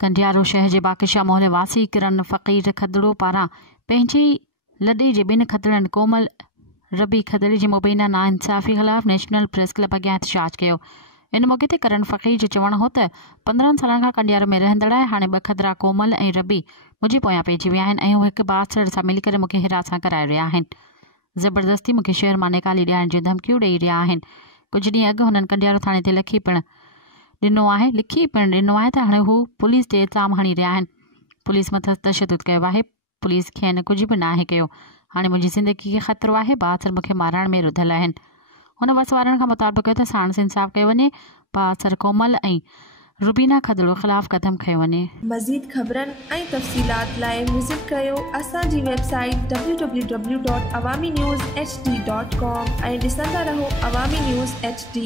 कंडियारो शहर जे बाकिशा मोहल्ले वासी किरण फ़क़ीर खदड़ो पारां पंहिंजे लॾे जे ॿिनि खदड़नि कोमल रबी खदड़े जे मुबैना नाइंसाफ़ी ख़िलाफ़ नेशनल प्रेस क्लब अॻियां एहतजाज कयो। इन मौक़े ते करण फ़क़ीर जो चवणु हो त 15 सालनि खां कंडियारो में रहंदड़ आहे। हाणे 2 खदड़ा कोमल ऐं रबी मुंहिंजे पोयां पइजी विया आहिनि ऐं उहे हिकु बासड़ सां मिली करे मूंखे हिरासां कराए रहिया आहिनि। ज़बरदस्ती मूंखे शहर मां निकाली ॾियण जूं धमकियूं ॾेई रहिया आहिनि। कुझु ॾींहं अॻु हुननि कंडियारो थाणे ते लिखी पिणु ॾिनो आहे त हाणे हू पुलिस ते इल्ज़ाम हणी रहिया आहिनि। पुलिस मथां तशदुद कयो आहे। पुलिस खेनि कुझु बि नाहे कयो। हाणे मुंहिंजी ज़िंदगी खे ख़तरो आहे। बासर मूंखे मारण में रुधल आहिनि। हुन वस वारनि खां मुतालबो कयो त साणस इंसाफ़ कयो वञे। बासर कोमल ऐं रुबीना खदड़ो ख़िलाफ़ क़दम खयो वञे। मज़ीद ख़बरनि ऐं तफ़सीलात लाइ विज़िट कयो असांजी वेबसाइट www.awamiNewsHD.com ऐं ॾिसंदा रहो अवामी न्यूज़ HD।